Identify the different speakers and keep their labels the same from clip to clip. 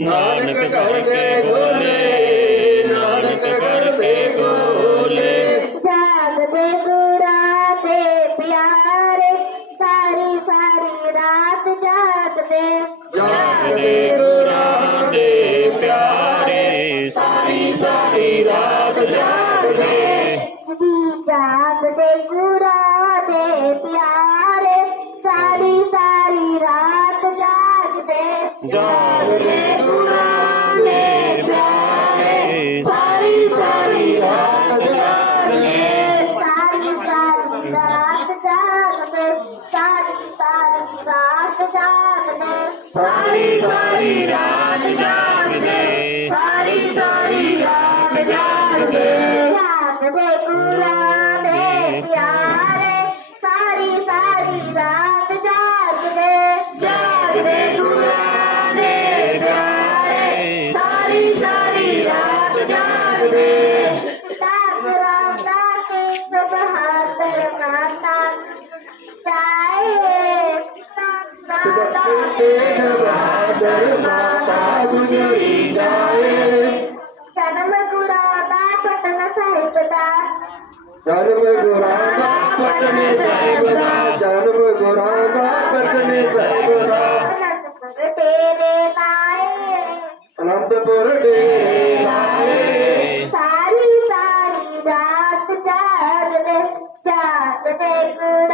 Speaker 1: ਨਾਨਕ ਕਰਕੇ ਬੋਲੇ ਨਾਨਕ ਕਰਕੇ ਬੋਲੇ। ਜਾਗਦੇ ਗੁਰਾਂ ਦੇ ਪਿਆਰੇ ਸਾਰੀ ਸਾਰੀ ਰਾਤ ਜਾਗਦੇ।
Speaker 2: ਜਾਗਦੇ ਗੁਰਾਂ ਦੇ ਪਿਆਰੇ ਸਾਰੀ ਸਾਰੀ ਰਾਤ ਜਾਗਦੇ। जाने सारी सारी रात जागने,
Speaker 1: सारी सारी रात जागने।
Speaker 2: सारी सारी रात जागने, सारी सारी रात जागने। ધર્મ ગુરાગા પટને સાહેબદા ધર્મ ગુરાગા પટને સાહેબદા અનંતપુર ડેરાએ
Speaker 1: સારી સારી રાત ચાર ને ચાર ને ગુરા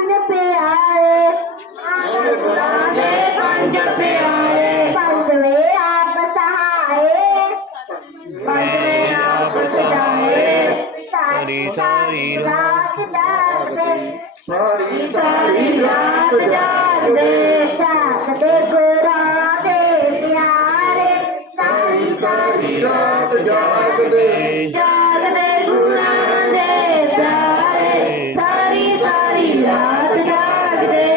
Speaker 1: sari sari raat jaag de
Speaker 2: sari sari raat jaag de
Speaker 1: saath de gura de pyare sari sari raat jaag de
Speaker 2: jaag de gura de pyare sari sari raat jaag de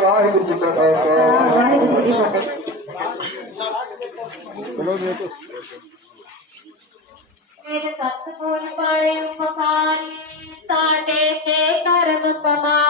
Speaker 2: vaheguru ਸਿਰ ਸਤਗੁਰ ਬਾਣੀ ਪਸਾਰੀ ਸਾਡੇ ਤੇ ਕਰਮ ਕਮਾਈ